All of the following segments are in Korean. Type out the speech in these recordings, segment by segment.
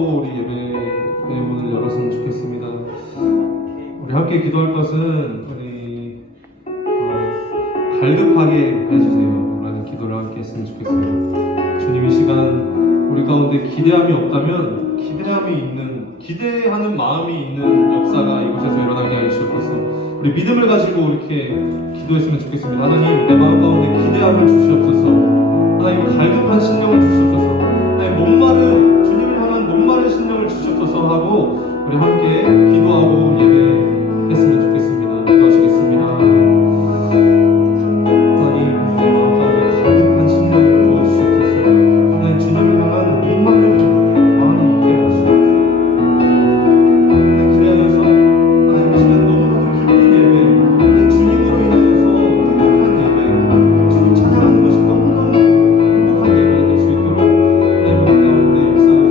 기도하고 우리 예배의 문을 열었으면 좋겠습니다. 우리 함께 기도할 것은 우리 갈급하게 해주세요 라는 기도를 함께 했으면 좋겠어요. 주님, 이 시간 우리 가운데 기대함이 없다면 기대하는 마음이 있는 역사가 이곳에서 일어나게 하여 주옵소서. 우리 믿음을 가지고 이렇게 기도했으면 좋겠습니다. 하나님, 내 마음 가운데 기대함을 주시옵소서. 하나님, 갈급한 심령을 주시옵소서. 하나님, 주님을 향한 목마른 심령을 주시옵소서 하고 우리 함께 기도하고 예배했으면 좋겠습니다. 기도하시겠습니다. 하나님, 내 마음 가운데 갈급한 심령을 부어주시옵소서. 하나님, 주님을 향한 목마른 마음이 있게 하시옵소서. 하나님, 그리하여서 하나님, 이 시간 너무나도 기쁜 예배, 하나님, 주님으로 인하여서 행복한 예배, 주님 찬양하는 것이 너무너무 행복한 예배 될 수 있도록 하나님, 우리 가운데 역사하여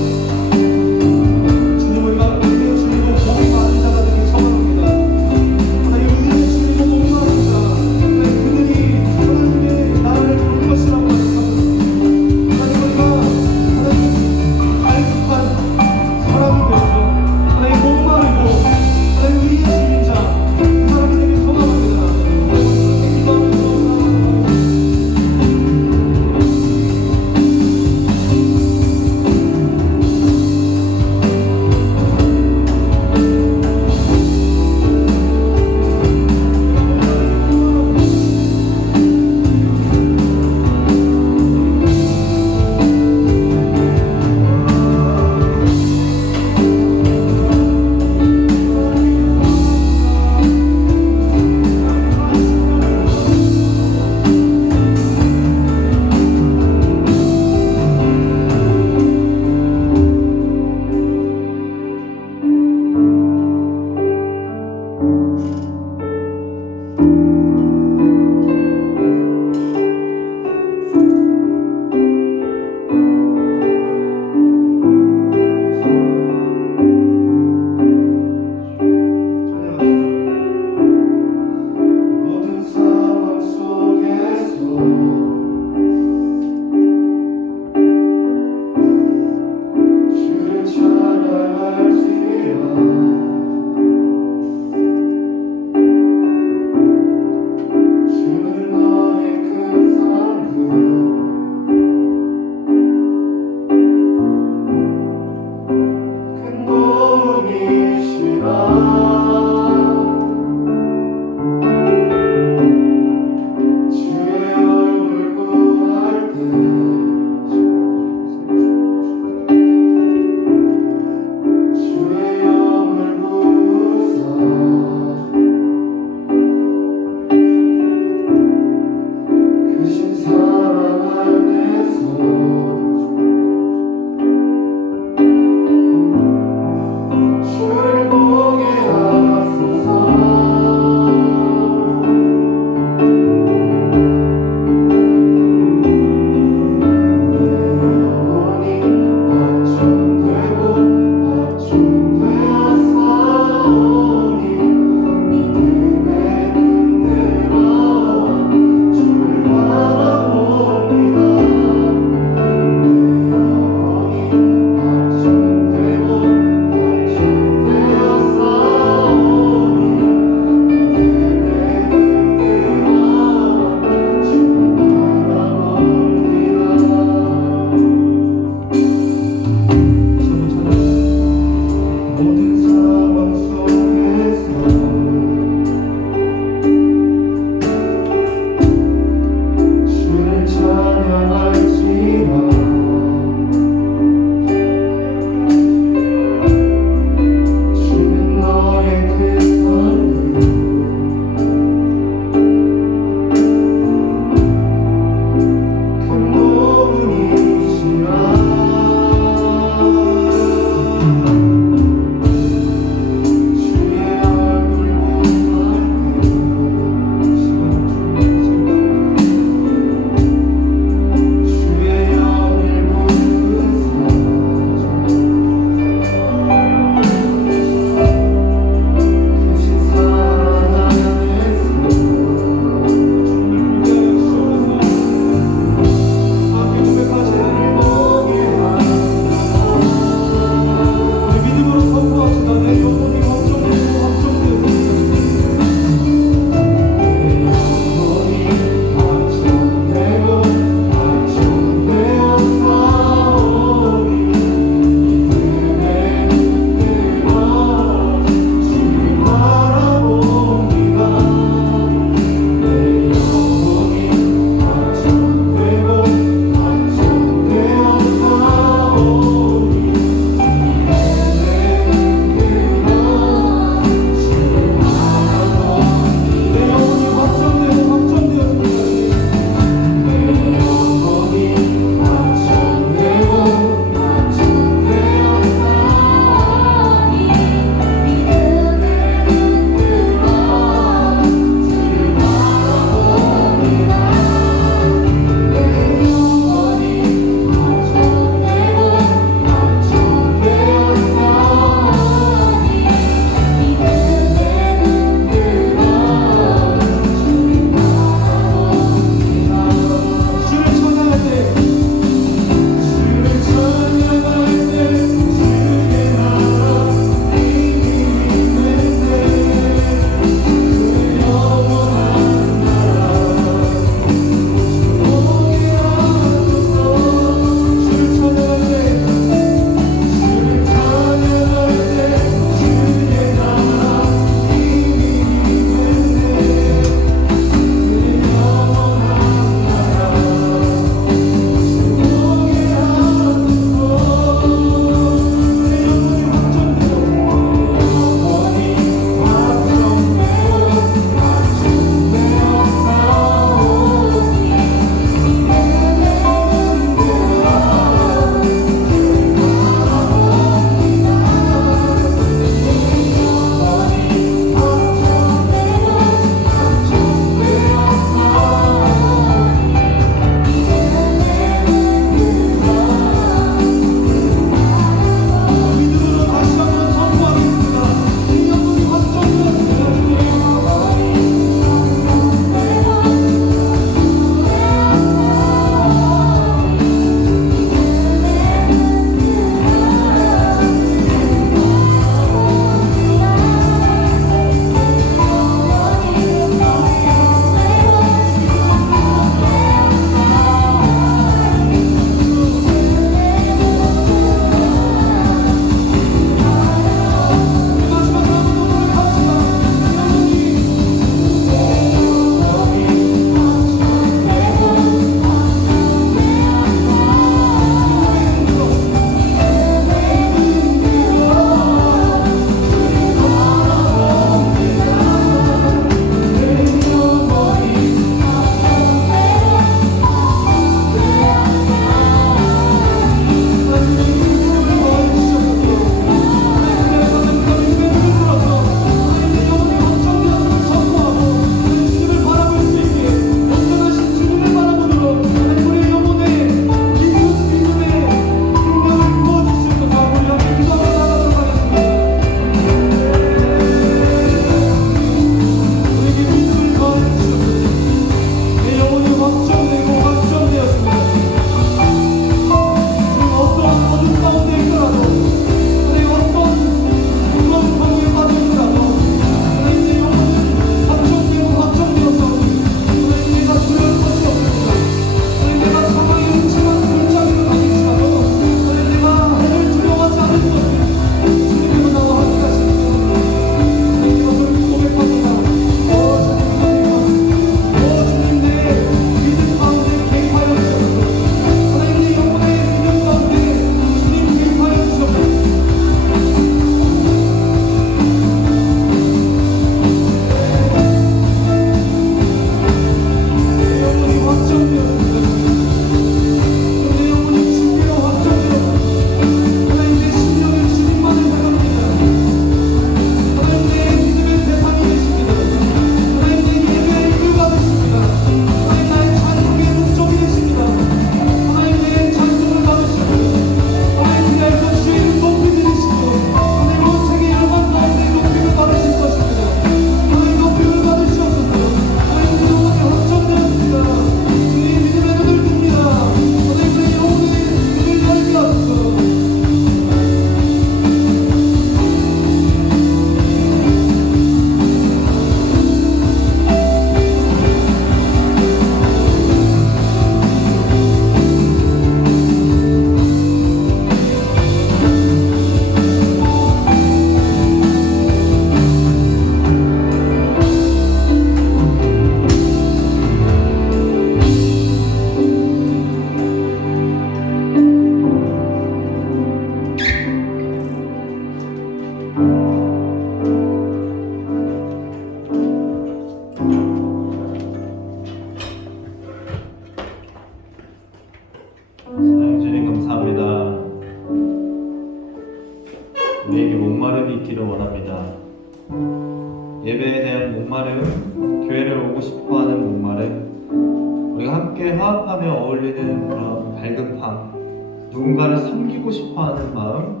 예배에 대한 목마름, 교회를 오고 싶어하는 목마름, 우리가 함께 화합하며 어울리는 그런 밝은함, 누군가를 섬기고 싶어하는 마음,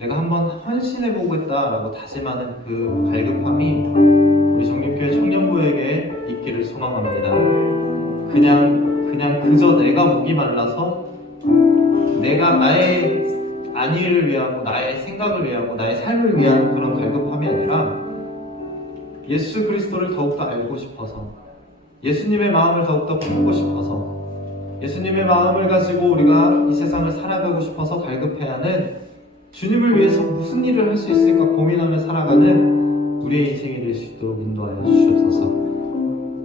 내가 한번 헌신해보겠다라고 다짐하는 그 갈급함이 우리 정립교회 청년부에게 있기를 소망합니다. 그냥 그저 내가 목이 말라서 내가 나의 안위를 위하고 나의 생각을 위하고 나의 삶을 위한 그런 갈급함이 아니라 예수 그리스도를 더욱더 알고 싶어서 예수님의 마음을 더욱더 품고 싶어서 예수님의 마음을 가지고 우리가 이 세상을 살아가고 싶어서 갈급해야 하는 주님을 위해서 무슨 일을 할 수 있을까 고민하며 살아가는 우리의 인생이 될 수 있도록 인도하여 주시옵소서.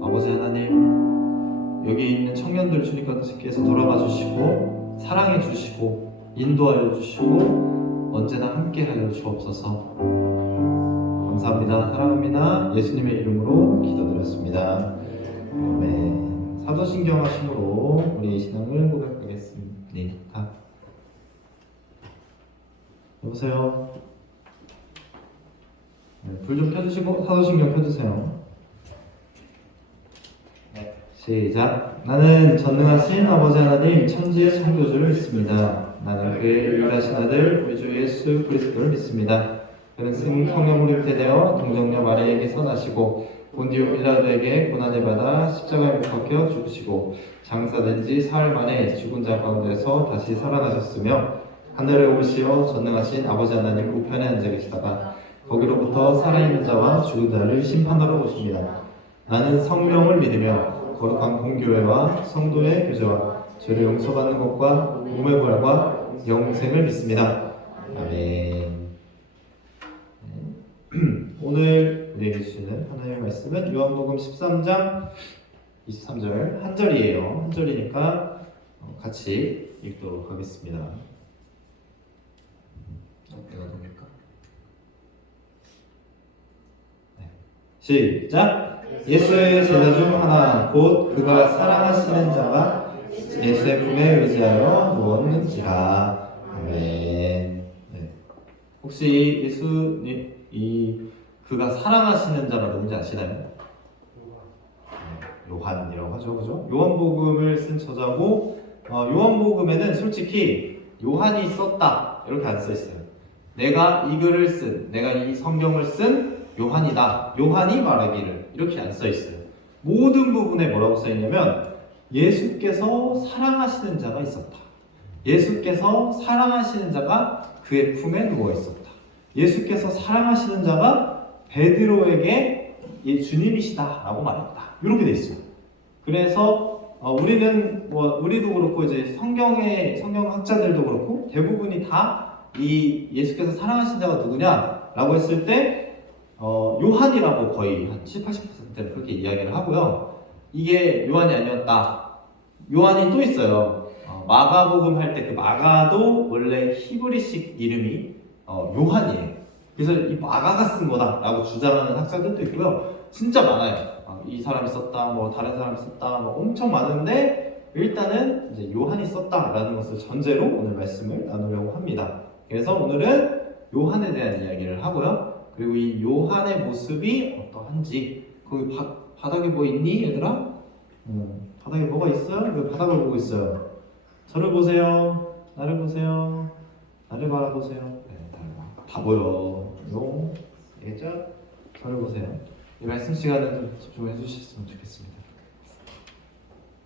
아버지 하나님, 여기 있는 청년들 주님께서 돌아봐 주시고 사랑해 주시고 인도하여 주시고 언제나 함께하여 주옵소서. 감사합니다. 사랑합니다. 예수님의 이름으로 기도드렸습니다. 아멘. 사도신경 하심으로 우리의 신앙을 고백하겠습니다. 여보세요? 불 좀 켜주시고 사도신경 켜주세요. 네, 시작. 나는 전능하신 아버지 하나님 천지의 창조주를 믿습니다. 나는 그의 유일하신 아들 우리 주 예수 그리스도를 믿습니다. 그는 성령으로 잉태되어 동정녀 마리아에게서 나시고 본디오 빌라도에게 고난을 받아 십자가에 못 박혀 죽으시고 장사된 지 사흘 만에 죽은 자 가운데서 다시 살아나셨으며 하늘에 오르시어 전능하신 아버지 하나님 우편에 앉아 계시다가 거기로부터 살아있는 자와 죽은 자를 심판하러 오십니다. 나는 성령을 믿으며 거룩한 공교회와 성도의 교제와 죄를 용서받는 것과 몸의 부활과 영생을 믿습니다. 아멘. 오늘 우리에게 주시는 하나님의 말씀은 요한복음 13장 23절 한 절이에요. 한 절이니까 같이 읽도록 하겠습니다. 내가 돕니까? 네. 시작! 예수의 제자 중 하나 곧 그가 사랑하시는 자가 예수의 품에 의지하여 누웠는지라. 아멘. 네. 혹시 예수님 그가 사랑하시는 자가 누군지 아시나요? 네. 요한이라고 하죠, 그죠? 요한복음을 쓴 저자고 요한복음에는 솔직히 요한이 썼다 이렇게 안 써 있어요. 내가 이 글을 쓴, 내가 이 성경을 쓴 요한이다. 요한이 말하기를 이렇게 안 써 있어요. 모든 부분에 뭐라고 써 있냐면 예수께서 사랑하시는 자가 있었다. 예수께서 사랑하시는 자가 그의 품에 누워 있었다. 예수께서 사랑하시는 자가 베드로에게 주님이시다라고 말했다. 이렇게 돼 있어요. 그래서 우리는 우리도 그렇고 이제 성경학자들도 그렇고 대부분이 다 이 예수께서 사랑하신 자가 누구냐라고 했을 때 요한이라고 거의 한 70-80%는 그렇게 이야기를 하고요. 이게 요한이 아니었다. 요한이 또 있어요. 마가복음 할 때 그 마가도 원래 히브리식 이름이 요한이에요. 그래서 이 마가가 쓴 거다라고 주장하는 학자들도 있고요. 진짜 많아요. 이 사람이 썼다, 뭐 다른 사람이 썼다, 뭐 엄청 많은데 일단은 이제 요한이 썼다라는 것을 전제로 오늘 말씀을 나누려고 합니다. 그래서 오늘은 요한에 대한 이야기를 하고요. 그리고 이 요한의 모습이 어떠한지 거기 바닥에 뭐 있니 얘들아? 바닥에 뭐가 있어요? 왜 바닥을 보고 있어요? 저를 보세요. 나를 보세요. 나를 바라보세요. 네, 다 보여. 알겠죠? 저를 보세요. 이 말씀 시간은 좀 집중해 주셨으면 좋겠습니다.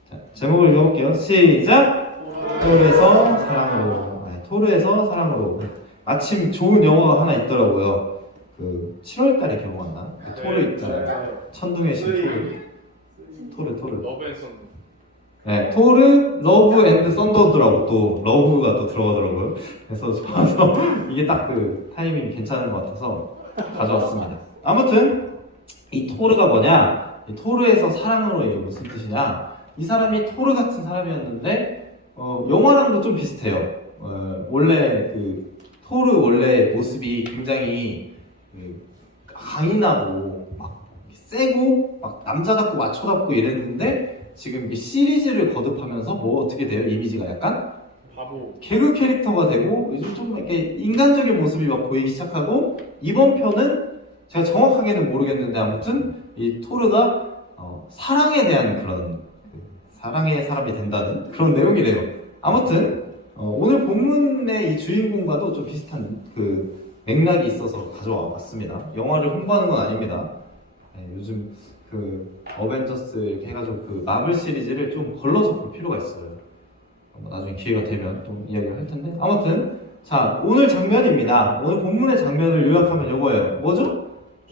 자, 제목을 읽어볼게요. 시작! 토르에서 사랑으로. 네, 토르에서 사랑으로. 마침 좋은 영화가 하나 있더라고요. 그 7월달에 개봉했나? 그 토르 있잖아요. 천둥의 신 토르. 러브 앤 썬더. 네, 토르, 러브 앤드 썬더더라고. 또 러브가 또 들어가더라고요. 그래서 좋아서 이게 딱 그 타이밍이 괜찮은 것 같아서 가져왔습니다. 아무튼 이 토르가 뭐냐? 이 토르에서 사랑으로 이게 무슨 뜻이냐? 이 사람이 토르 같은 사람이었는데 영화랑도 좀 비슷해요. 원래 그 토르 원래 모습이 굉장히 강인하고 막 세고 막 남자답고 마초답고 이랬는데 지금 이 시리즈를 거듭하면서 뭐 어떻게 돼요? 이미지가 약간 바보. 개그 캐릭터가 되고 요즘 좀 이렇게 인간적인 모습이 막 보이기 시작하고 이번 편은 제가 정확하게는 모르겠는데 아무튼 이 토르가 사랑에 대한 그런 사랑의 사람이 된다는 그런 내용이래요. 아무튼 오늘 본문의 이 주인공과도 좀 비슷한 그 맥락이 있어서 가져와 봤습니다. 영화를 홍보하는 건 아닙니다. 네, 요즘 그 어벤져스 이렇게 해가지고 그 마블 시리즈를 좀 걸러서 볼 필요가 있어요. 나중에 기회가 되면 좀 이야기를 할 텐데 아무튼 자 오늘 장면입니다. 오늘 본문의 장면을 요약하면 이거예요. 뭐죠?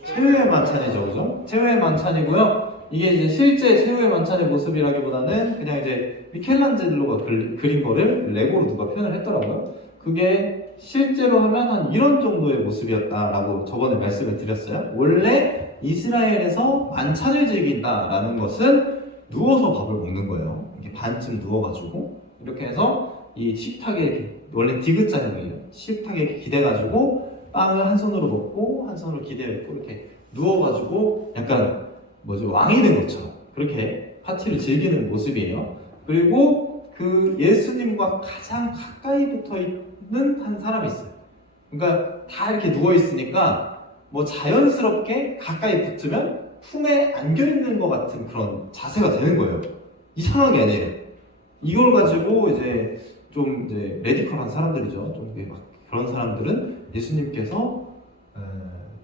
최후의 만찬이죠, 그죠? 최후의 만찬이고요. 이게 이제 실제 최후의 만찬의 모습이라기보다는 그냥 이제 미켈란젤로가 그린 거를 레고로 누가 표현을 했더라고요. 그게 실제로 하면 한 이런 정도의 모습이었다라고 저번에 말씀을 드렸어요. 원래 이스라엘에서 만찬을 즐긴다라는 것은 누워서 밥을 먹는 거예요. 이렇게 반쯤 누워가지고 이렇게 해서 이 식탁에 이렇게 원래 디귿자형이에요. 식탁에 이렇게 기대가지고 빵을 한 손으로 먹고 한 손으로 기대고 이렇게 누워가지고 약간 뭐죠 왕이 된 것처럼 그렇게 파티를 즐기는 모습이에요. 그리고 그 예수님과 가장 가까이 붙어 있는 한 사람이 있어요. 그러니까 다 이렇게 누워 있으니까 뭐 자연스럽게 가까이 붙으면 품에 안겨 있는 것 같은 그런 자세가 되는 거예요. 이상한 게 아니에요. 이걸 가지고 이제 좀 이제 레디컬한 사람들이죠. 좀 막 그런 사람들은 예수님께서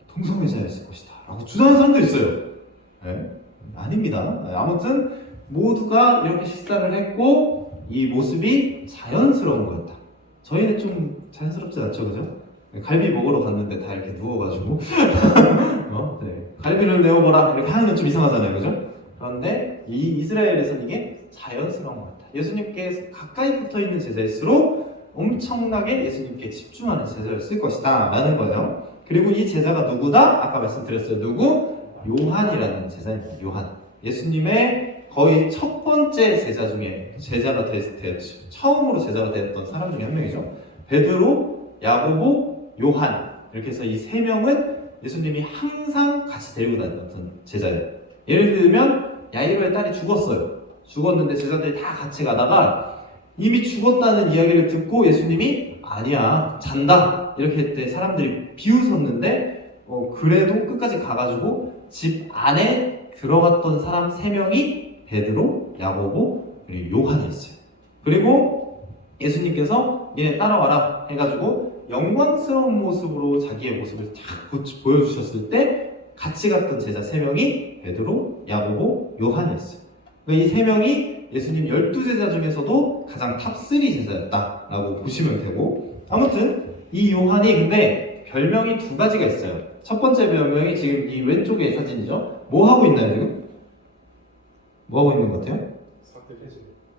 동성애자였을 것이다 라고 주장하는 사람도 있어요. 네? 아닙니다. 아무튼 모두가 이렇게 식사를 했고 이 모습이 자연스러운 거였다. 저희는 좀 자연스럽지 않죠, 그죠? 갈비 먹으러 갔는데 다 이렇게 누워가지고 네. 갈비를 내어보라 이렇게 하면 좀 이상하잖아요, 그죠? 그런데 이 이스라엘에서는 이게 자연스러운 것 같다. 예수님께 가까이 붙어 있는 제자일수록 엄청나게 예수님께 집중하는 제자였을 것이다 라는 거예요. 그리고 이 제자가 누구다? 아까 말씀드렸어요. 누구? 요한이라는 제자입니다. 요한. 예수님의 거의 첫 번째 제자 중에 처음으로 제자가 되었던 사람 중에 한 명이죠. 베드로, 야고보, 요한 이렇게 해서 이 세 명은 예수님이 항상 같이 데리고 다녔던 제자예요. 예를 들면 야이로의 딸이 죽었는데 제자들이 다 같이 가다가 이미 죽었다는 이야기를 듣고 예수님이 아니야 잔다 이렇게 했대. 사람들이 비웃었는데 그래도 끝까지 가가지고 집 안에 들어갔던 사람 3명이 베드로, 야고보, 그리고 요한이었어요. 그리고 예수님께서 얘네 따라와라 해가지고 영광스러운 모습으로 자기의 모습을 탁 보여주셨을 때 같이 갔던 제자 3명이 베드로, 야고보, 요한이었어요. 이 3명이 예수님 12제자 중에서도 가장 탑3 제자였다라고 보시면 되고 아무튼 이 요한이 근데 별명이 2가지가 있어요. 첫 번째 별명이 지금 이 왼쪽의 사진이죠. 뭐 하고 있나요 지금? 뭐 하고 있는 것 같아요?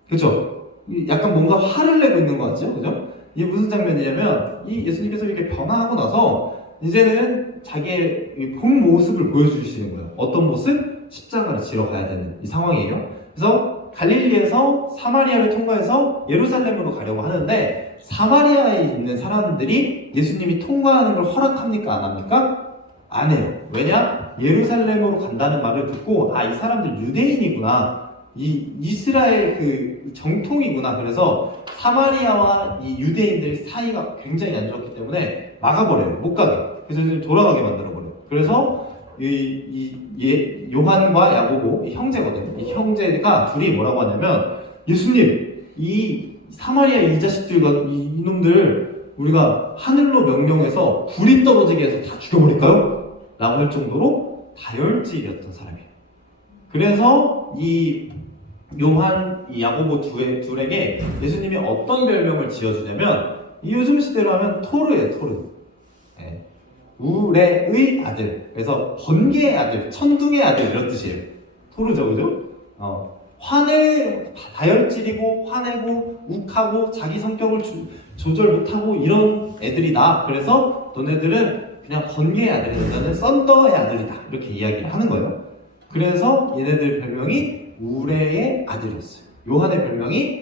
그쵸? 약간 뭔가 화를 내고 있는 것 같죠? 그죠? 이게 무슨 장면이냐면 이 예수님께서 이렇게 변화하고 나서 이제는 자기의 본 모습을 보여주시는 거예요. 어떤 모습? 십자가를 지러 가야 되는 이 상황이에요. 그래서 갈릴리에서 사마리아를 통과해서 예루살렘으로 가려고 하는데 사마리아에 있는 사람들이 예수님이 통과하는 걸 허락합니까? 안 합니까? 안 해요. 왜냐? 예루살렘으로 간다는 말을 듣고 이 사람들 유대인이구나. 이 이스라엘 그 정통이구나. 그래서 사마리아와 이 유대인들 사이가 굉장히 안 좋았기 때문에 막아버려요. 못 가게. 그래서 돌아가게 만들어버려요. 그래서 요한과 야고보 이 형제거든요. 이 형제가 둘이 뭐라고 하냐면 예수님 이 사마리아 이 자식들과 이놈들 우리가 하늘로 명령해서 불이 떨어지게 해서 다 죽여버릴까요? 라고 할 정도로 다혈질이었던 사람이에요. 그래서 이 요한, 이 야고보 둘에게 예수님이 어떤 별명을 지어주냐면 이 요즘 시대로 하면 토르예요. 토르. 네. 우레의 아들. 그래서 번개의 아들, 천둥의 아들 이런 뜻이에요. 토르죠, 그죠? 다혈질이고 화내고 욱하고 자기 성격을 조절 못하고 이런 애들이다. 그래서 너네들은 그냥 번개의 아들이다. 너는 썬더의 아들이다. 이렇게 이야기를 하는 거예요. 그래서 얘네들 별명이 우레의 아들이었어요. 요한의 별명이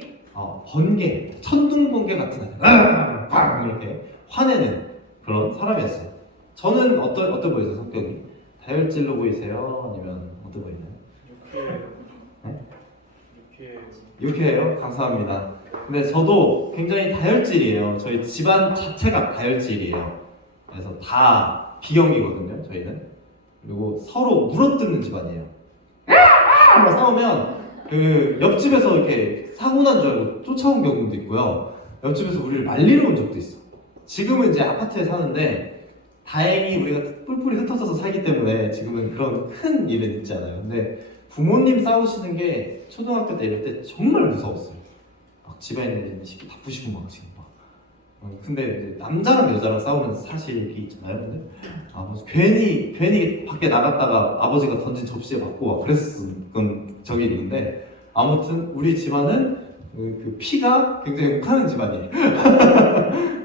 번개, 천둥 번개 같은 아들. 팡 이렇게 화내는 그런 사람이었어요. 저는 어떤 보이세요? 성격이? 다혈질로 보이세요? 아니면 어떤 보이나요? 유쾌해요? 감사합니다. 근데 저도 굉장히 다혈질이에요. 저희 집안 자체가 다혈질이에요. 그래서 다 B형이거든요. 저희는 그리고 서로 물어뜯는 집안이에요. 막 싸우면 그 옆집에서 이렇게 사고 난 줄 알고 쫓아온 경우도 있고요. 옆집에서 우리를 말리러 온 적도 있어. 지금은 이제 아파트에 사는데 다행히 우리가 뿔뿔이 흩어져서 살기 때문에 지금은 그런 큰 일은 있지 않아요. 근데 부모님 싸우시는 게 초등학교 때 이럴 때 정말 무서웠어요. 막 집안에 있는 식기 다 부시고 막 지금 막. 근데 이제 남자랑 여자랑 싸우는 사실이 있잖아요. 근데 괜히 밖에 나갔다가 아버지가 던진 접시에 맞고 막 그랬던 적이 있는데 아무튼 우리 집안은 그 피가 굉장히 욱하는 집안이에요.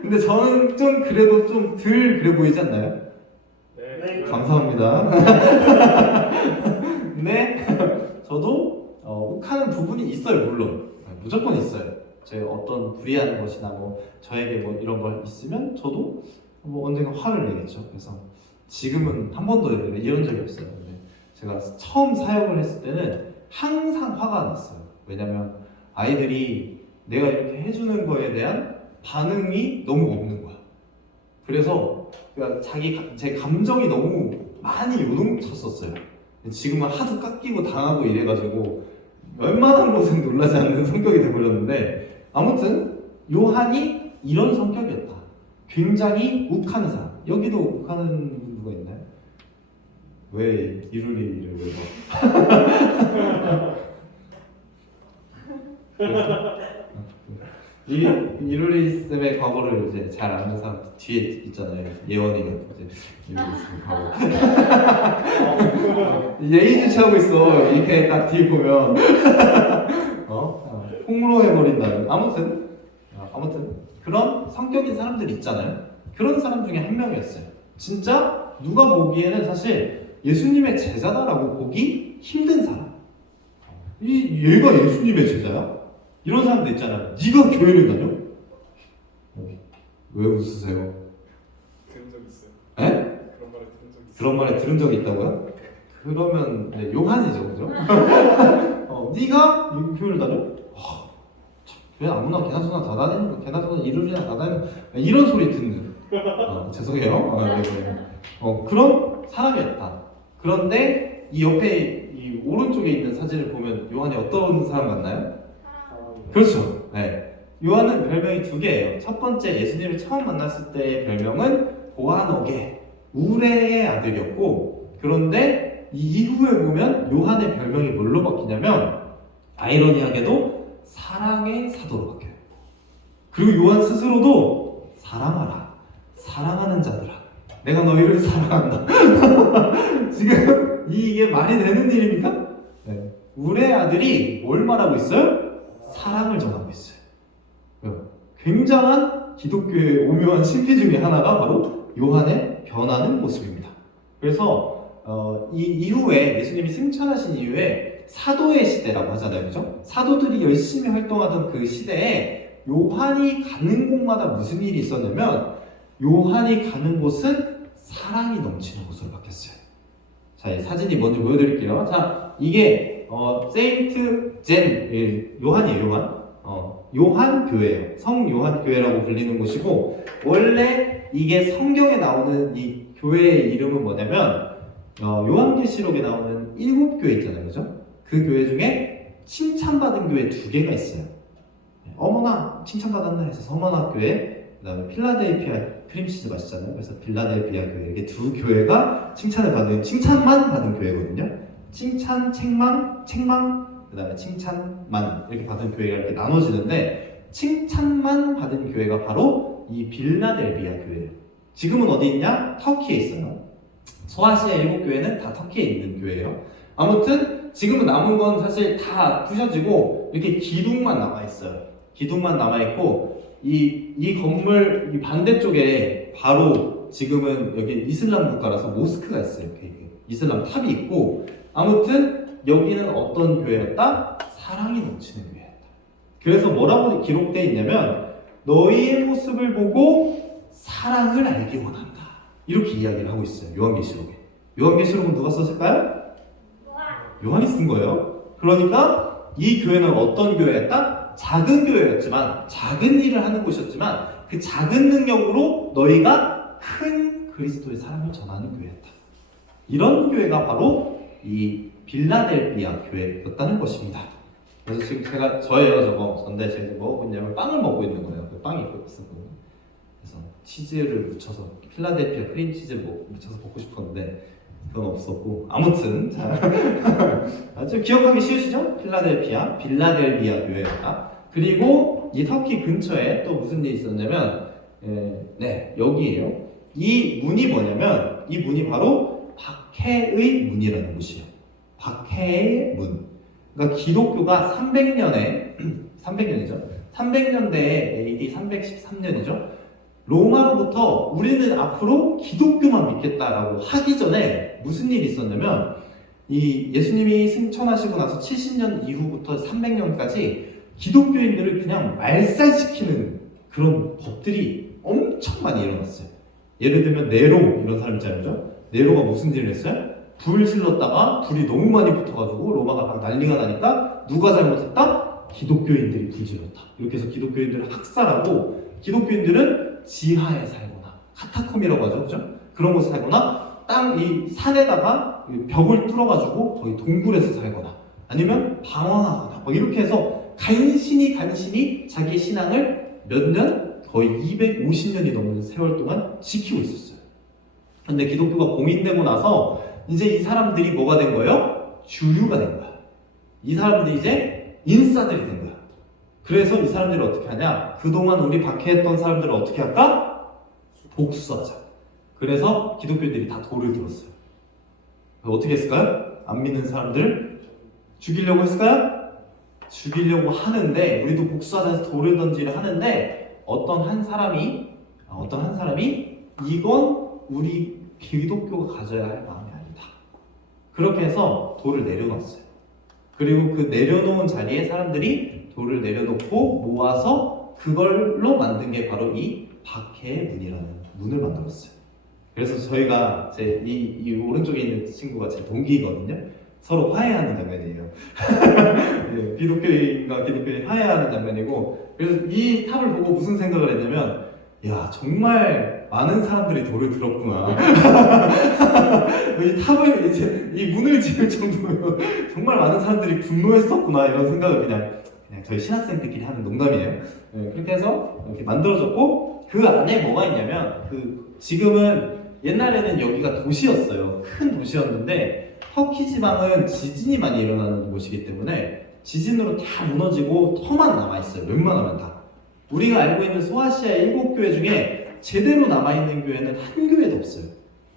근데 저는 좀 그래도 좀 덜 그래 보이지 않나요? 네. 감사합니다. 근데 저도 욱하는 부분이 있어요. 물론 무조건 있어요. 제 어떤 불이한 것이나 뭐 저에게 뭐 이런 걸 있으면 저도 뭐 언젠가 화를 내겠죠. 그래서 지금은 한 번도 이런 적이 없어요. 근데 제가 처음 사역을 했을 때는 항상 화가 났어요. 왜냐면 아이들이 내가 이렇게 해주는 거에 대한 반응이 너무 없는 거야. 그래서 그러니까 제 감정이 너무 많이 요동쳤었어요. 지금은 하도 깎이고 당하고 이래가지고 웬만한 곳은 놀라지 않는 성격이 돼버렸는데 아무튼 요한이 이런 성격이었다. 굉장히 욱하는 사람. 여기도 욱하는 분 누가 있나요? 왜 이루리를 왜 봐? 이루리 쌤의 과거를 이제 잘 아는 사람 뒤에 있잖아요. 예원이가 이제 이루리 쌤 과거. 예의주시하고 있어. 이렇게 딱 뒤에 보면 폭로해버린다는. 아무튼 그런 성격인 사람들이 있잖아요. 그런 사람 중에 한 명이었어요. 진짜 누가 보기에는 사실 예수님의 제자다라고 보기 힘든 사람. 얘가 예수님의 제자야? 이런 사람도 있잖아요. 네가 교회를 다녀? 왜 웃으세요? 들은 적 있어요. 에? 그런 말을 들은 적 있어요. 그런 말을 들은 적이 있다고요? 그러면 네, 요한이죠, 그죠? 네가 교회를 다녀? 교회 아무나 개나소나 다 다니는 거, 개나소나 이루리나 다 다니는 거, 이런 소리 듣는. 죄송해요. 그런 사람이었다. 그런데 이 옆에 이 오른쪽에 있는 사진을 보면 요한이 어떤 사람 같나요? 그렇죠. 네. 요한은 별명이 두 개예요. 첫 번째 예수님을 처음 만났을 때의 별명은 보아너게, 우레의 아들이었고, 그런데 이 이후에 보면 요한의 별명이 뭘로 바뀌냐면 아이러니하게도 사랑의 사도로 바뀌어요. 그리고 요한 스스로도 사랑하라, 사랑하는 자들아, 내가 너희를 사랑한다. 지금 이게 말이 되는 일입니까? 네. 우레의 아들이 뭘 말하고 있어요? 사랑을 전하고 있어요. 굉장한 기독교의 오묘한 신비 중에 하나가 바로 요한의 변하는 모습입니다. 그래서 이 이후에 예수님이 승천하신 이후에 사도의 시대라고 하잖아요, 그죠? 사도들이 열심히 활동하던 그 시대에 요한이 가는 곳마다 무슨 일이 있었냐면 요한이 가는 곳은 사랑이 넘치는 곳으로 바뀌었어요. 자, 이 사진이 먼저 보여드릴게요. 자, 이게 세인트 젠 요한이에요, 요한. 요한 교회예요. 성 요한 교회라고 불리는 곳이고 원래 이게 성경에 나오는 이 교회의 이름은 뭐냐면 요한계시록에 나오는 7교회 있잖아요, 그죠? 그 교회 중에 칭찬받은 교회 2개가 있어요. 어머나 칭찬받았나 해서 서머나 교회, 그다음에 필라델피아 크림치즈 맛있잖아요. 그래서 필라델피아 교회, 이렇게 2교회가 칭찬만 받은 교회거든요. 칭찬, 책망, 그다음에 칭찬만 이렇게 받은 교회가 이렇게 나눠지는데 칭찬만 받은 교회가 바로 이 빌라델비아 교회예요. 지금은 어디 있냐? 터키에 있어요. 소아시아 7교회는 다 터키에 있는 교회예요. 아무튼 지금은 남은 건 사실 다 부셔지고 이렇게 기둥만 남아 있어요. 기둥만 남아 있고 이 건물 이 반대쪽에 바로 지금은 여기 이슬람 국가라서 모스크가 있어요. 이렇게 이슬람 탑이 있고 아무튼 여기는 어떤 교회였다? 사랑이 넘치는 교회였다. 그래서 뭐라고 기록되어 있냐면 너희의 모습을 보고 사랑을 알기 원한다. 이렇게 이야기를 하고 있어요. 요한계시록에. 요한계시록은 누가 썼을까요? 요한이 쓴 거예요. 그러니까 이 교회는 어떤 교회였다? 작은 교회였지만 작은 일을 하는 곳이었지만 그 작은 능력으로 너희가 큰 그리스도의 사랑을 전하는 교회였다. 이런 교회가 바로 이 빌라델비아 교회였다는 것입니다. 그래서 지금 저예요 저거. 근데 제가 뭐 먹고 있냐면 빵을 먹고 있는 거예요. 그 빵이 있었거든요. 그래서 치즈를 묻혀서 필라델피아 크림치즈 묻혀서 먹고 싶었는데 그건 없었고 아무튼 좀 기억하기 쉬우시죠? 빌라델비아 교회였다. 그리고 이 터키 근처에 또 무슨 일이 있었냐면 네 여기에요. 이 문이 뭐냐면 이 문이 바로 박해의 문이라는 곳이에요. 박해의 문. 그러니까 기독교가 300년이죠. 300년대에 AD 313년이죠. 로마로부터 우리는 앞으로 기독교만 믿겠다라고 하기 전에 무슨 일이 있었냐면 이 예수님이 승천하시고 나서 70년 이후부터 300년까지 기독교인들을 그냥 말살시키는 그런 법들이 엄청 많이 일어났어요. 예를 들면 네로 이런 사람 있잖아요. 네로가 무슨 일을 했어요? 불 질렀다가 불이 너무 많이 붙어가지고 로마가 막 난리가 나니까 누가 잘못했다? 기독교인들이 불 질렀다. 이렇게 해서 기독교인들을 학살하고 기독교인들은 지하에 살거나 카타콤이라고 하죠, 그죠? 그런 곳에 살거나 이 산에다가 벽을 뚫어가지고 거의 동굴에서 살거나 아니면 방황하거나 뭐 이렇게 해서 간신히 자기의 신앙을 몇 년? 거의 250년이 넘는 세월 동안 지키고 있었어요. 근데 기독교가 공인되고 나서 이제 이 사람들이 뭐가 된 거예요? 주류가 된 거야. 이 사람들이 이제 인싸들이 된 거야. 그래서 이 사람들이 어떻게 하냐? 그동안 우리 박해했던 사람들을 어떻게 할까? 복수하자. 그래서 기독교인들이 다 돌을 들었어요. 어떻게 했을까요? 안 믿는 사람들을 죽이려고 했을까요? 죽이려고 하는데 우리도 복수하자 해서 돌을 던지려 하는데 어떤 한 사람이 이건 우리 기독교가 가져야 할 마음이 아니다. 그렇게 해서 돌을 내려놨어요. 그리고 그 내려놓은 자리에 사람들이 돌을 내려놓고 모아서 그걸로 만든 게 바로 이 박해의 문이라는 문을 만들었어요. 그래서 저희가 이 오른쪽에 있는 친구가 제 동기거든요. 서로 화해하는 장면이에요. 네, 기독교인과 기독교인 화해하는 장면이고, 그래서 이 탑을 보고 무슨 생각을 했냐면, 야 정말 많은 사람들이 돌을 들었구나. 이 탑을 이제 이 문을 지을 정도면 정말 많은 사람들이 분노했었구나 이런 생각을 그냥 저희 신학생들끼리 하는 농담이에요. 네, 그렇게 해서 이렇게 만들어졌고 그 안에 뭐가 있냐면 지금은 옛날에는 여기가 도시였어요. 큰 도시였는데 터키 지방은 지진이 많이 일어나는 곳이기 때문에 지진으로 다 무너지고 터만 남아있어요. 웬만하면 다. 우리가 알고 있는 소아시아 7교회 중에 제대로 남아있는 교회는 한 교회도 없어요.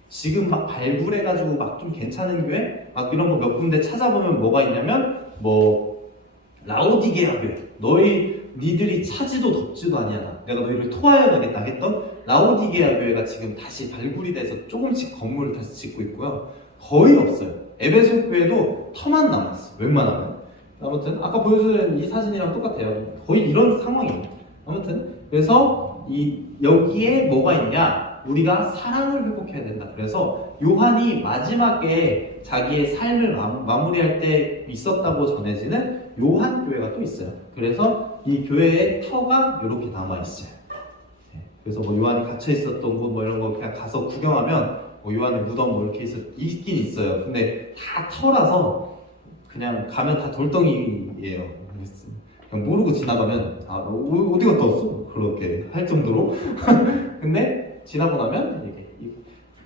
지금 막 발굴해가지고 막 좀 괜찮은 교회? 막 이런 거 몇 군데 찾아보면 뭐가 있냐면 라오디게아 교회. 니들이 차지도 덥지도 아니야. 내가 너희를 토하여야겠다 했던 라오디게아 교회가 지금 다시 발굴이 돼서 조금씩 건물을 다시 짓고 있고요. 거의 없어요. 에베소 교회도 터만 남았어. 웬만하면. 아무튼 아까 보여준 이 사진이랑 똑같아요. 거의 이런 상황이에요. 아무튼 그래서 여기에 뭐가 있냐? 우리가 사랑을 회복해야 된다. 그래서 요한이 마지막에 자기의 삶을 마무리할 때 있었다고 전해지는 요한 교회가 또 있어요. 그래서 이 교회의 터가 이렇게 남아 있어요. 그래서 요한이 gat혀 있었던 곳 이런 거 그냥 가서 구경하면 요한의 무덤 이렇게 있긴 있어요. 근데 다 터라서 그냥 가면 다 돌덩이예요. 그냥 모르고 지나가면 어디 갔다 왔어? 그렇게 할 정도로. 근데 지나고 나면 이게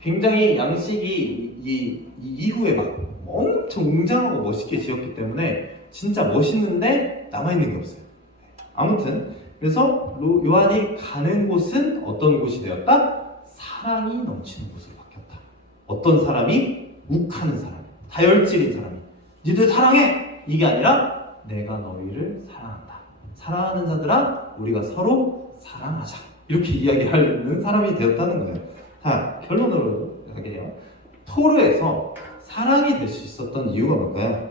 굉장히 양식이 이후에 막 엄청 웅장하고 멋있게 지었기 때문에 진짜 멋있는데 남아있는 게 없어요. 아무튼 그래서 요한이 가는 곳은 어떤 곳이 되었다? 사랑이 넘치는 곳으로 바뀌었다. 어떤 사람이? 욱하는 사람, 다혈질인 사람이 니들 사랑해! 이게 아니라 내가 너희를 사랑한다. 사랑하는 자들아 우리가 서로 사랑하자. 이렇게 이야기하는 사람이 되었다는 거예요. 자, 결론으로 가게 돼요. 토르에서 사랑이 될 수 있었던 이유가 뭘까요?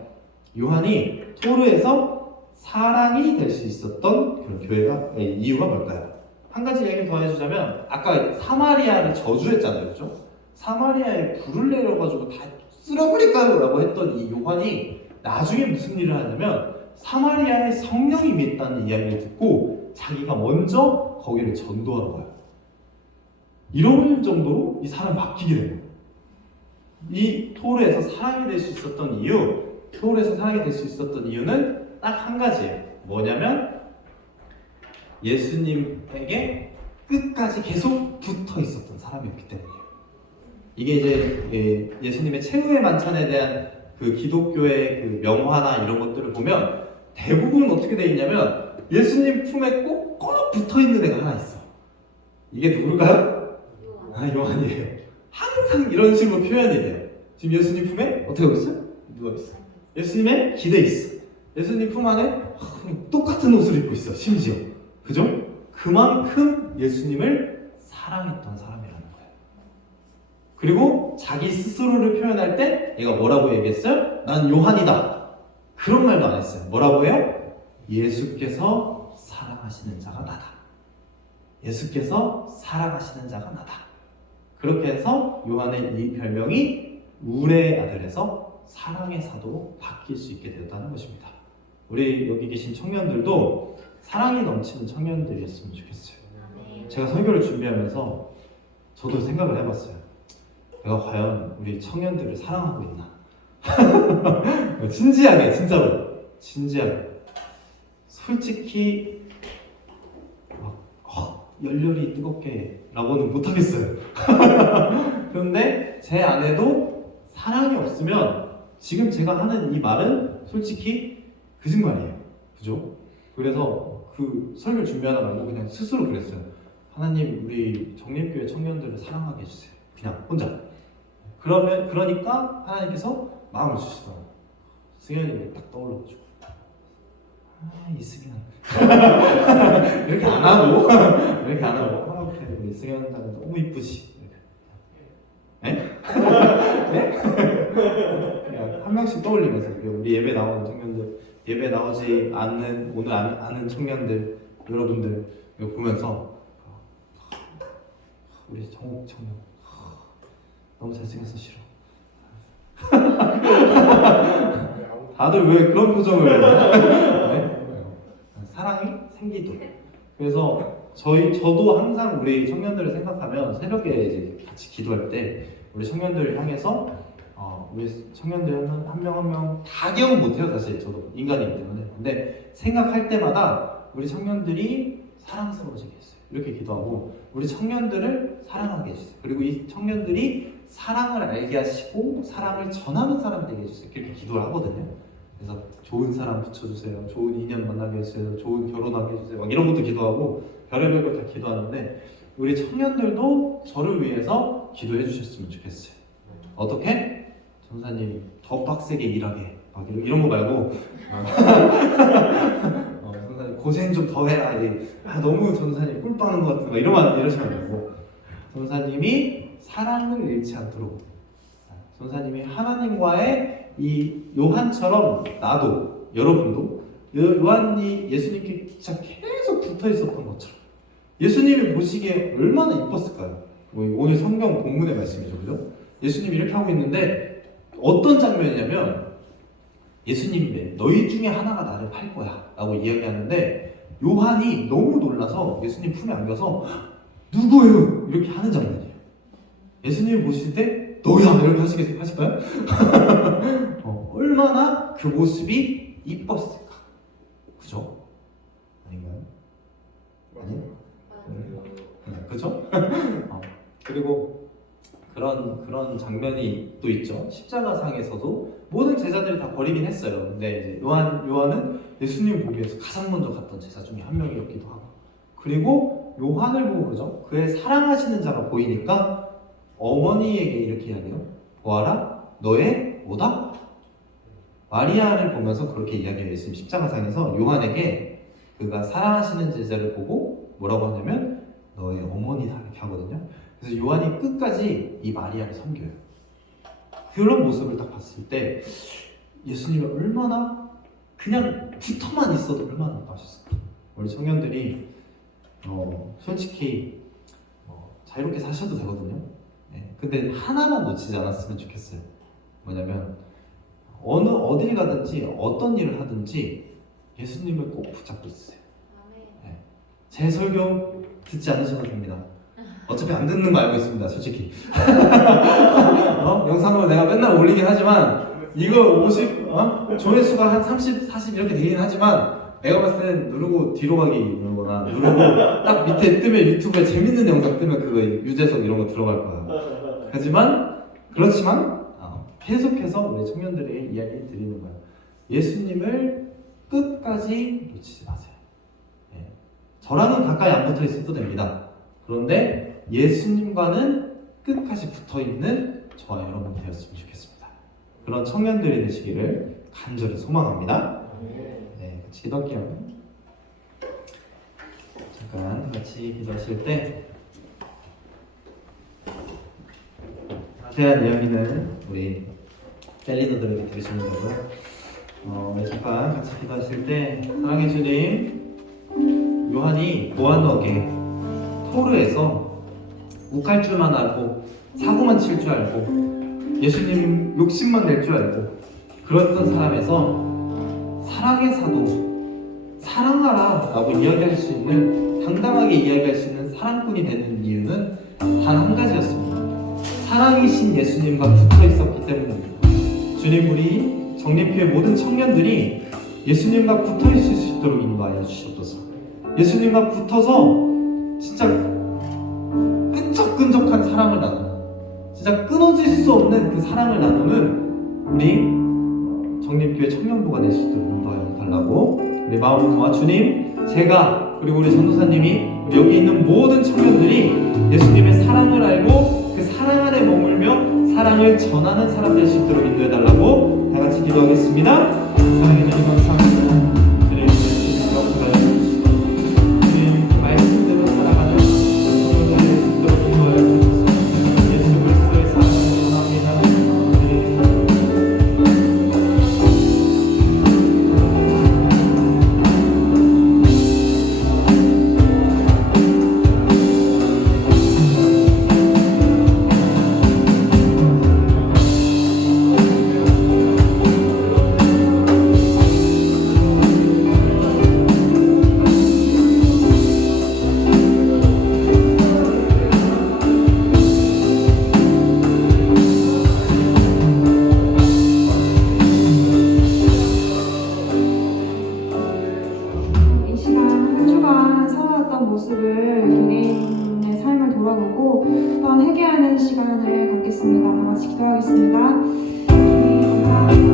요한이 토르에서 사랑이 될 수 있었던 그런 이유가 뭘까요? 한 가지 얘기를 더 해주자면 아까 사마리아를 저주했잖아요. 그렇죠? 사마리아에 불을 내려가지고 다 쓸어버릴까요? 라고 했던 이 요한이 나중에 무슨 일을 하냐면 사마리아에 성령이 임했다는 이야기를 듣고 자기가 먼저 거기를 전도하러 가요. 이런 정도로 이 사람이 바뀌게 된 거예요. 이 토르에서 사랑이 될 수 있었던 이유는 딱 한 가지예요. 뭐냐면 예수님에게 끝까지 계속 붙어 있었던 사람이었기 때문이에요. 이게 이제 예수님의 최후의 만찬에 대한 그 기독교의 그 명화나 이런 것들을 보면 대부분 어떻게 돼 있냐면 예수님 품에 꼭 붙어 있는 애가 하나 있어. 이게 누굴까요? 요한이에요. 항상 이런 식으로 표현이 돼요. 지금 예수님 품에 어떻게 하고 있어요? 누워 있어. 예수님의 기대 있어. 예수님 품 안에 똑같은 옷을 입고 있어. 심지어. 그죠? 그만큼 예수님을 사랑했던 사람이라는 거예요. 그리고 자기 스스로를 표현할 때 얘가 뭐라고 얘기했어요? 난 요한이다. 그런 말도 안 했어요. 뭐라고 해요? 예수께서 사랑하시는 자가 나다. 예수께서 사랑하시는 자가 나다. 그렇게 해서 요한의 이 별명이 울의 아들에서 사랑의 사도로 바뀔 수 있게 되었다는 것입니다. 우리 여기 계신 청년들도 사랑이 넘치는 청년들이었으면 좋겠어요. 제가 설교를 준비하면서 저도 생각을 해봤어요. 내가 과연 우리 청년들을 사랑하고 있나? 진지하게, 진짜로 진지하게. 솔직히 열렬히 뜨겁게 라고는 못하겠어요. 그런데 제 안에도 사랑이 없으면 지금 제가 하는 이 말은 솔직히 거짓말이에요. 그죠? 그래서 그 설교를 준비하다 말고 그냥 스스로 그랬어요. 하나님, 우리 정립교회 청년들을 사랑하게 해주세요. 그냥 혼자. 그러니까 하나님께서 마음을 주시더라고요. 승현이 딱 떠올라가지고 이승현 이렇게 안 하고 그래, 우리 승현 딸은 너무 이쁘지. 네? 네? 그냥 한 명씩 떠올리면서 우리 예배 나오는 청년들, 예배 나오지 않는 오늘 아는 청년들 여러분들 이거 보면서 우리 정욱 청년 너무 잘생겨서 싫어. 다들 왜 그런 표정을 네? 사랑이 생기도록. 그래서 저도 항상 우리 청년들을 생각하면 새벽에 이제 같이 기도할 때 우리 청년들을 향해서 우리 청년들 한 명 한 명 다 기억은 못해요. 사실 저도 인간이기 때문에. 근데 생각할 때마다 우리 청년들이 사랑스러워지게 해주세요. 이렇게 기도하고 우리 청년들을 사랑하게 해주세요. 그리고 이 청년들이 사랑을 알게 하시고 사랑을 전하는 사람 되게 해주세요. 이렇게 기도를 하거든요. 그래서 좋은 사람 붙여주세요. 좋은 인연 만나게 해주세요. 좋은 결혼하게 해주세요. 막 이런 것도 기도하고 별의별 걸 다 기도하는데 우리 청년들도 저를 위해서 기도해 주셨으면 좋겠어요. 어떻게? 전사님 더 빡세게 일하게 막 이런 거 말고 전사님 고생 좀 더 해라. 너무 전사님 꿀 빠는 것 같은 거 이러시면 되고 전사님이 사랑을 잃지 않도록 전사님이 하나님과의 이 요한처럼 나도 여러분도 요한이 예수님께 진짜 계속 붙어 있었던 것처럼 예수님이 보시기에 얼마나 이뻤을까요? 오늘 성경 본문의 말씀이죠, 그죠? 예수님이 이렇게 하고 있는데 어떤 장면이냐면 예수님이 너희 중에 하나가 나를 팔 거야 라고 이야기하는데 요한이 너무 놀라서 예수님 품에 안겨서 누구예요? 이렇게 하는 장면이에요. 예수님이 보실 때 너야 이렇게 하실까요? 얼마나 그 모습이 이뻤을까? 그죠? 아닌가요? 아니요? 그죠? 그리고 그런 장면이 또 있죠. 십자가상에서도 모든 제자들이 다 버리긴 했어요. 근데 이제 요한은 예수님 보기 위해서 가장 먼저 갔던 제자 중에 한 명이었기도 하고. 그리고 요한을 보고 그러죠. 그의 사랑하시는 자가 보이니까 어머니에게 이렇게 이야기해요. 보아라, 너의 뭐다? 마리아를 보면서 그렇게 이야기해요. 예수님 십자가상에서 요한에게 그가 사랑하시는 제자를 보고 뭐라고 하냐면 너의 어머니다 이렇게 하거든요. 그래서 요한이 끝까지 이 마리아를 섬겨요. 그런 모습을 딱 봤을 때 예수님이 얼마나 그냥 붙어만 있어도 얼마나 아파하셨을까. 우리 청년들이 솔직히 자유롭게 사셔도 되거든요. 네. 근데 하나만 놓치지 않았으면 좋겠어요. 뭐냐면 어딜 가든지 어떤 일을 하든지 예수님을 꼭 붙잡고 있으세요. 네. 제 설교 듣지 않으셔도 됩니다. 어차피 안 듣는 거 알고 있습니다, 솔직히. 영상으로 내가 맨날 올리긴 하지만 이거 50 조회수가 한 30, 40 이렇게 되긴 하지만 내가 봤을 때는 누르고 뒤로 가기 누르거나 누르고 딱 밑에 뜨면 유튜브에 재밌는 영상 뜨면 그거 유재석 이런 거 들어갈 거야. 그렇지만 계속해서 우리 청년들에게 이야기 드리는 거예요. 예수님을 끝까지 놓치지 마세요. 예. 저랑은 가까이 안 붙어 있어도 됩니다. 그런데 예수님과는 끝까지 붙어 있는 저와 여러분 되었으면 좋겠습니다. 그런 청년들이 되시기를 간절히 소망합니다. 네, 같이 기도할게요. 잠깐 같이 기도하실 때 자세한 이야기는 우리 셀리너들에게 들으시는 거고요. 우리 잠깐 같이 기도하실 때 사랑해 주님, 요한이 고아너게 토르에서 욱할 줄만 알고 사고만 칠 줄 알고 예수님 욕심만 낼 줄 알고 그랬던 사람에서 사랑의 사도, 사랑하라 라고 이야기할 수 있는, 당당하게 이야기할 수 있는 사랑꾼이 되는 이유는 단 한 가지였습니다. 사랑이신 예수님과 붙어 있었기 때문입니다. 주님, 우리 정림교회 모든 청년들이 예수님과 붙어 있을 수 있도록 인도하여 주시옵소서. 예수님과 붙어서 진짜 끈적끈적한 사랑을 나누는, 진짜 끊어질 수 없는 그 사랑을 나누는 우리 정림교회 청년부가 될 수 있도록 인도하여 달라고 우리 마음을 모아 주님, 제가 그리고 우리 전도사님이 여기 있는 모든 청년들이 예수님의 사랑을 알고 그 사랑 안에 머물며 사랑을 전하는 사람 될 수 있도록 인도해 달라고 다 같이 기도하겠습니다. 사랑해 주님 감사합니다. 주님 주님 말씀대로 살아가는 청년들 될 수 있도록 인도하여 주옵소서. 예수 그리스도의 사랑을 전합니다. 이 시간 한 주간 살아왔던 모습을 개개인의 삶을 돌아보고 또한 회개하는 시간을 갖겠습니다. 다 같이 기도하겠습니다. 주님 감사합니다.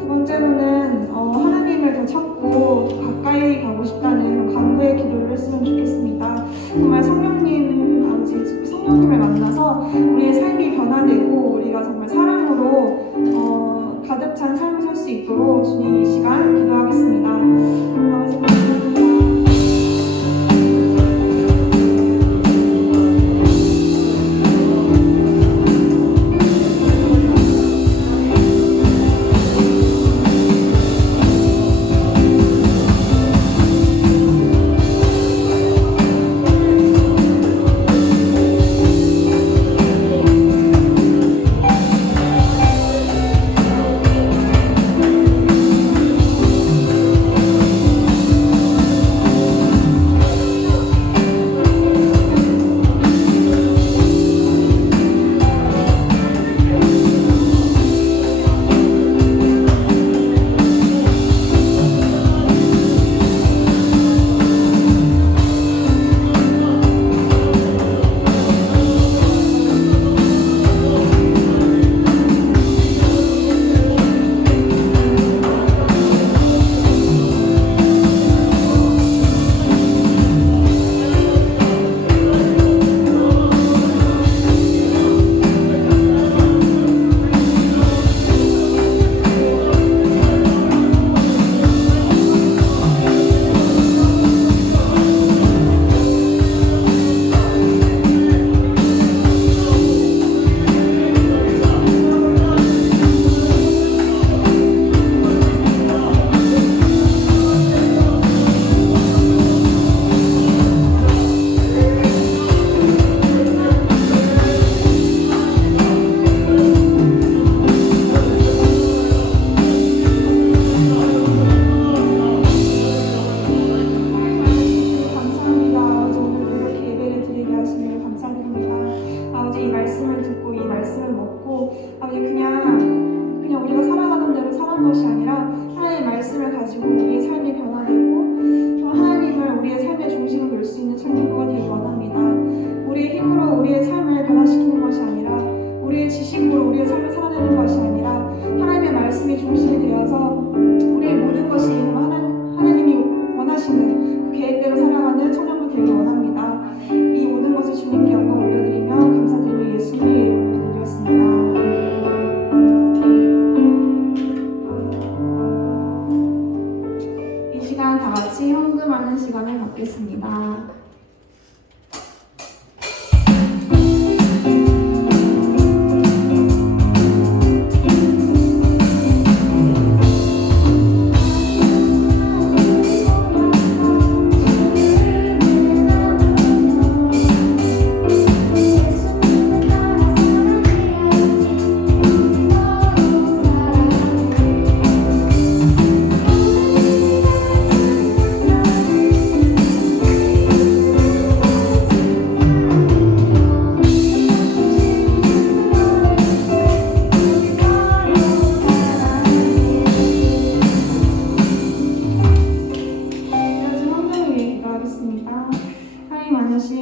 두 번째로는 하나님을 더 찾고 더 가까이 가고 싶다는 간구의 기도를 했으면 좋겠습니다. 정말 성령님 아버지, 성령님을 만나서 우리의 삶이 변화되고 우리가 정말 사랑으로 가득 찬 삶을 살 수 있도록 주님 이 시간 기도하겠습니다. 아버지 감사합니다. 것이 아니라 하나님의 말씀을 가지고 우리의 삶이 변화되고 또 하나님을 우리의 삶의 중심으로 놓을 수 있는 청년부가 되기 원합니다. 우리의 힘으로 우리의 삶을 변화시키는 것이 아니라 우리의 지식으로 우리의 삶을 살아내는 것이 아니라 하나님의 말씀이 중심이 되어서 우리의 모든 것이 하나님이 원하시는 그 계획대로 살아가는 청년부 되기 원합니다. 이 모든 것을 주님께 영광 올려드리며 감사드리며 예수님의 이름으로 드렸습니다. 이 시간 다 같이 헌금하는 시간을 갖겠습니다.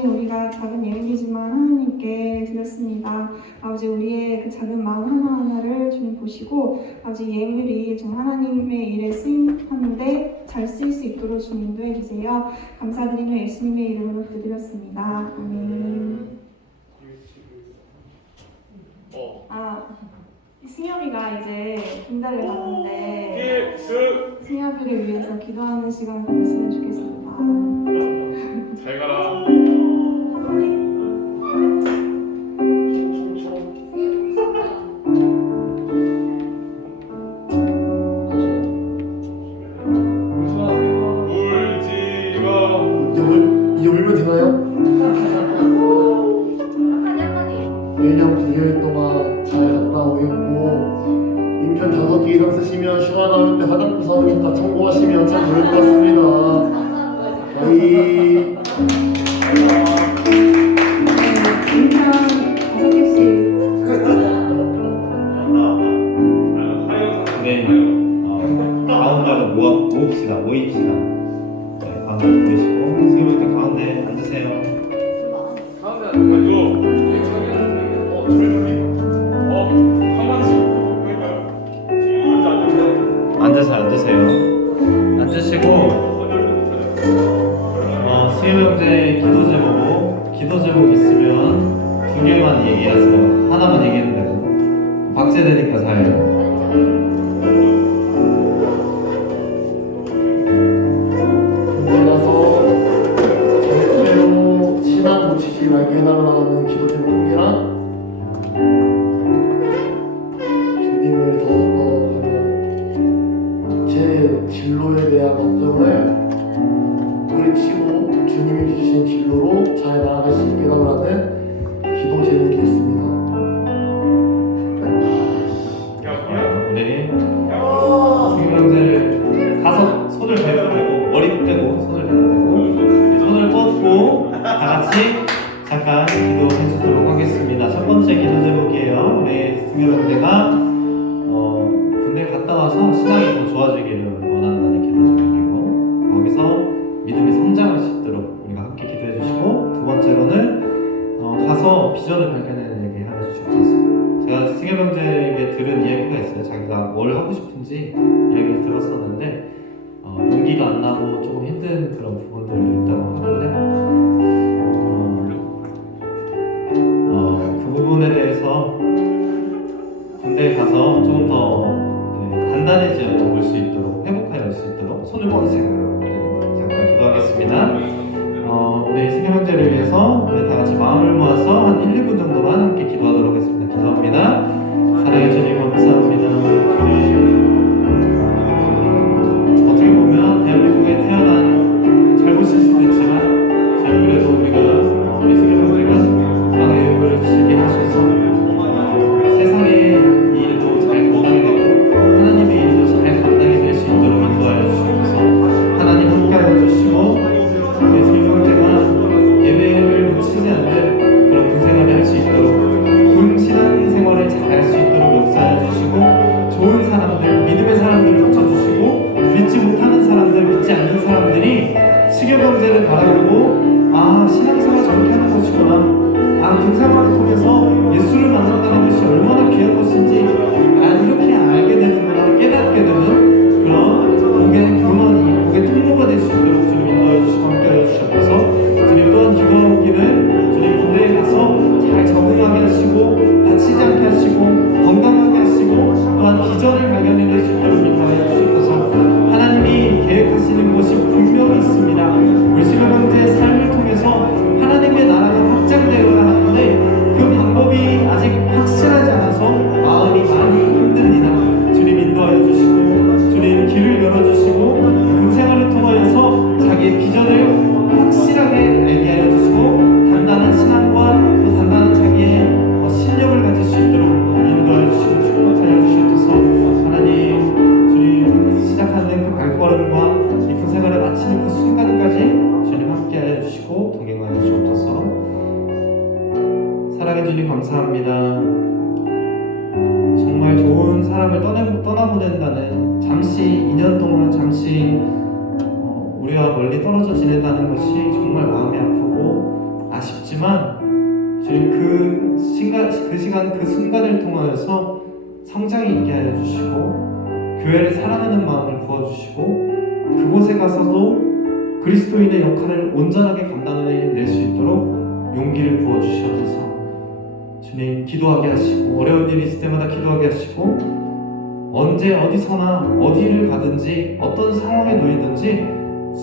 우리가 작은 예물이지만 하나님께 드렸습니다. 아버지 우리의 그 작은 마음 하나하나를 주님 보시고 아버지 예물이 좀 하나님의 일에 쓰임하는데 잘 쓰일 수 있도록 주님도 해주세요. 감사드리며 예수님의 이름으로 기도드렸습니다. 아멘. 승엽이가 이제 군대를 갔는데 승엽이를 위해서 기도하는 시간 가졌으면 좋겠습니다. 잘 가라. 이제 울면 되나요? 1년 9개월 동안 잘 갔다 오겠고 인편 5개 이상 쓰시면 휴가 나올 때 화장품 사드니까 참고하시면 참 좋을 것 같습니다. 저희 인편 5개씩 네, 가운데로 모읍시다. 네, 가운데 모이시고 승엽이 가운데 앉으세요. 가운데 앉아. 앉으세요. 앉으시고 수임 형제 기도 제목 있으면 2개만 얘기하세요. 하나만 얘기해도 되고 박제되니까 잘. 나서 절대로 신앙 놓치지 말게 해달라는 기도 제목이랑 주님을 더욱더 제 진로에 대한 걱정을 뿌리치고 주님이 주신 진로로 잘 나아갈 수 있게 해달라는 기도 제목이었습니다. 우리 수임 형제를 가서 손을 대도 되고 머리 떼고 손을 대도 되고 손을 뻗고 다 같이 잠깐 기도해 주도록 하겠습니다. 첫 번째 기도 제목이에요. 우리 승엽 형제가 군대 갔다 와서 신앙이 더 좋아지기를 원한다는 기도 제목이고 거기서 믿음이 성장할 수 있도록 우리가 함께 기도해 주시고 두 번째로는 가서 비전을 발견하는 얘기 하나 주셨어요. 제가 승엽 형제에게 들은 이야기가 있어요. 자기가 뭘 하고 싶은지 이야기를 들었었는데 용기가 안 나고 조금 힘든 그런 부분들도 있다고 하는데 그 부분에 대해서 군대에 가서 조금 더 단단해져 올 수 있도록 회복하여 올 수 있도록 손을 뻗으세요. 잠깐 기도하겠습니다. 우리 승엽 형제를 위해서 우리 다 같이 마음을 모아서 한 1, 2분 정도만 함께 기도하도록 하겠습니다. 기도합니다. 사랑해 주님 감사합니다. 어떻게 보면 대한민국에 태어난 잘못일 수도 있지만 잘 그래도 우리가 우리 승엽 형제가 왕의 의를 지게 하셔서 세상의 일도 잘 감당이 되고 하나님의 일도 잘 감당이 될 수 있도록 인도하여 주시옵소서. 하나님 함께하여 주시고 우리 승엽 형제가 예배를 놓치지 않는 그런 그 생활을 할 수 있도록 유승엽 형제를 바라보고 아 신앙생활 저렇게 하는 것이구나. 아, 그 생활을 통해서 예수를 만난다는 것이 얼마나 귀한 것인지 이렇게 알게 되는구나, 깨닫게 되는 그런 복의 근원이, 복의 통로가 될 수 있도록 주님 인도해 주시고 함께하여 주셔서 주님 또한 기도하기를 주님 군대에 가서 잘 적응하게 하시고 다치지 않게 하시고 건강하게 하시고 또한 기전을 발견해낼 수 있도록 인도하여 주셔서 하나님이 계획하시는 것이 분명히 있습니다. 유승엽 형제의 삶을 통해서 하나님의 나라가 확장되어야 하는데 그 방법이 아직 확실하지 않아서 마음이 많이 힘듭니다. 주님 인도하여 주시고 주님 길을 열어주시고 그 생활을 통하여서 자기의 비전을 확실하게 알게 하여 주시고 단단한 신앙과 또 단단한 자기의 실력을 가질 수 있도록 인도하여 주시고 축복하여 주셔서 하나님 주님 시작하는 그 발걸음과 이 생활을 마치는 그 순간까지 주님 함께하여 주시고 동행하여 주옵소서. 사랑해 주님 감사합니다. 정말 좋은 사람을 떠나보낸다는 잠시 2년 동안 잠시 우리와 멀리 떨어져 지낸다는 것이 정말 마음이 아프고 아쉽지만 주님 그 시간 그 순간을 통하여서 성장이 있게 하여 주시고 교회를 사랑하는 마음을 부어주시고 그곳에 가서도 그리스도인의 역할을 온전하게 감당해낼 수 있도록 용기를 부어주시옵소서. 주님 기도하게 하시고 어려운 일이 있을 때마다 기도하게 하시고 언제 어디서나 어디를 가든지 어떤 상황에 놓이든지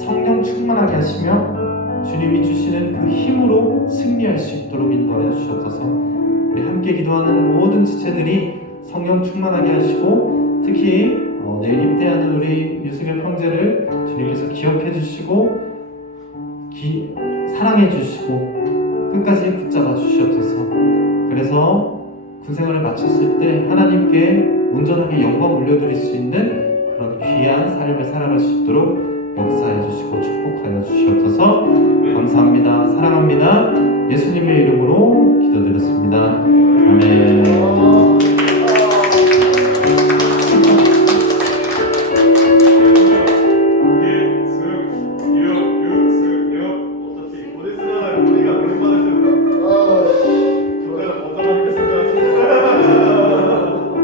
성령 충만하게 하시며 주님이 주시는 그 힘으로 승리할 수 있도록 인도하여 주셔서 우리 함께 기도하는 모든 지체들이 성령 충만하게 하시고 특히 내일 입대하는 우리 유승엽 형제를 주님께서 기억해 주시고 사랑해 주시고 끝까지 붙잡아 주시옵소서. 그래서 군생활을 마쳤을 때 하나님께 온전하게 영광 올려드릴 수 있는 그런 귀한 삶을 살아갈 수 있도록 역사해 주시고 축복하여 주시옵소서. 감사합니다. 사랑합니다. 예수님의 이름으로 기도드렸습니다. 아멘.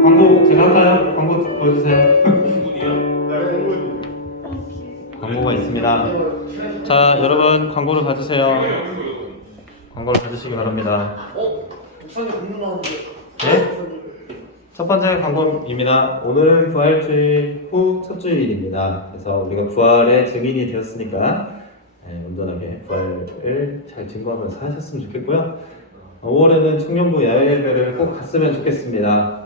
광고 제가 할까요? 광고 보여주세요. 광고가 있습니다. 자, 여러분 광고를 봐주세요. 광고를 봐주시기 바랍니다. 목사님 공부 나오는데. 네? 첫 번째 광고입니다. 오늘은 부활주일 후 첫 주일입니다. 그래서 우리가 부활의 증인이 되었으니까 온전하게 부활을 잘 증거하면서 하셨으면 좋겠고요. 5월에는 청년부 야외 예배를 꼭 갔으면 좋겠습니다.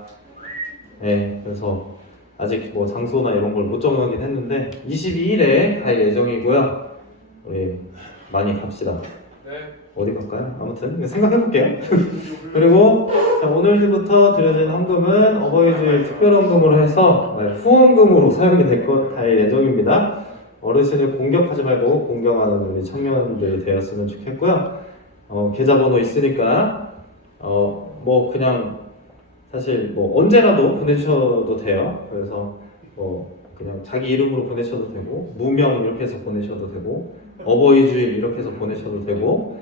네, 그래서 아직 뭐 장소나 이런 걸 못 정하긴 했는데 22일에 갈 예정이고요. 우리 많이 갑시다. 네. 어디 갈까요? 아무튼 생각해볼게요. 그리고 자, 오늘부터 드려진 헌금은 어버이주일 특별헌금으로 해서 후원금으로 사용이 될 예정입니다. 어르신을 공격하지 말고 공경하는 우리 청년들이 되었으면 좋겠고요. 계좌번호 있으니까 뭐 그냥 사실 뭐 언제라도 보내주셔도 돼요. 그래서 뭐 그냥 자기 이름으로 보내셔도 되고 무명 이렇게 해서 보내셔도 되고 어버이주일 이렇게 해서 보내셔도 되고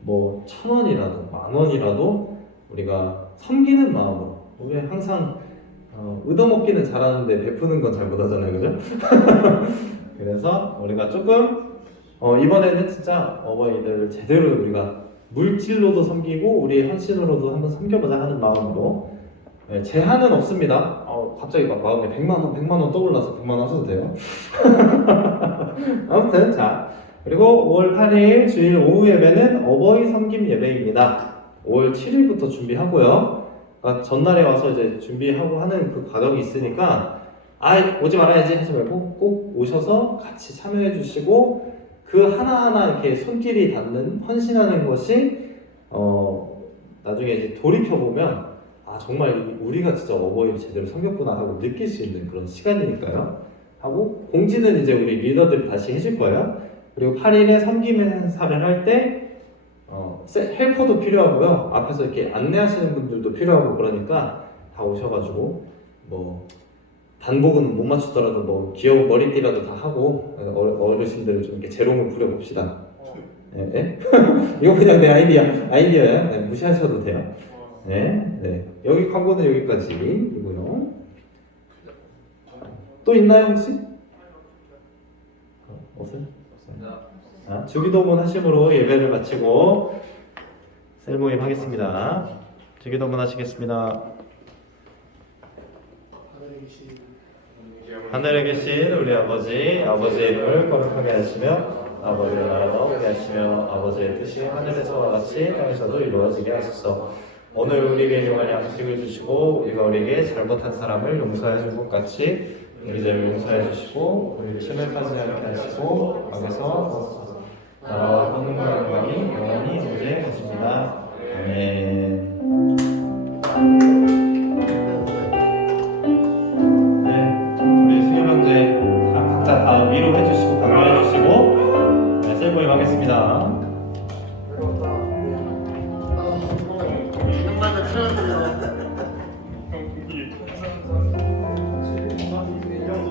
뭐 1,000원이라도 10,000원이라도 우리가 섬기는 마음으로 우리 항상 얻어먹기는 잘하는데 베푸는 건 잘 못하잖아요, 그죠? 그래서 우리가 조금 이번에는 진짜 어버이들을 제대로 우리가 물질로도 섬기고 우리의 헌신으로도 한번 섬겨보자 하는 마음으로 제한은 없습니다. 갑자기 막 마음에 100만 원 떠올라서 100만 원 써도 돼요. 아무튼 자, 그리고 5월 8일 주일 오후 예배는 어버이 섬김 예배입니다. 5월 7일부터 준비하고요. 그러니까 전날에 와서 이제 준비하고 하는 그 과정이 있으니까 오지 말아야지 하지 말고 꼭 오셔서 같이 참여해 주시고 그 하나하나 이렇게 손길이 닿는 헌신하는 것이 나중에 이제 돌이켜보면 정말 우리가 진짜 어버이를 제대로 섬겼구나 하고 느낄 수 있는 그런 시간이니까요. 하고 공지는 이제 우리 리더들이 다시 해줄 거예요. 그리고 8일에 섬김 행사를 할 때 헬퍼도 필요하고요. 앞에서 이렇게 안내하시는 분들도 필요하고 그러니까 다 오셔가지고 뭐 반복은 못 맞추더라도 뭐 귀여운 머리띠라도 다 하고 어르신들을 좀 이렇게 재롱을 부려봅시다. 네, 네. 이거 그냥 내 아이디어야. 네, 무시하셔도 돼요. 네, 네. 여기 광고는 여기까지이고요. 또 있나요 혹시? 없어요? 주기도문 하심으로 예배를 마치고 셀모임 하겠습니다. 주기도문 하시겠습니다. 하늘에 계신 우리 아버지, 아버지의 이름을 거룩하게 하시며 아버지의 나라가 오게 하시며 아버지의 뜻이 하늘에서와 같이 땅에서도 이루어지게 하소서. 오늘 우리에게 용할 양식을 주시고 우리가 우리에게 잘못한 사람을 용서해 준 것 같이 우리들을 용서해 주시고 우리를 침해하지 않게 하시고 악에서 나라와 권능과 영광이 영원히 오게 하십니다. 아멘.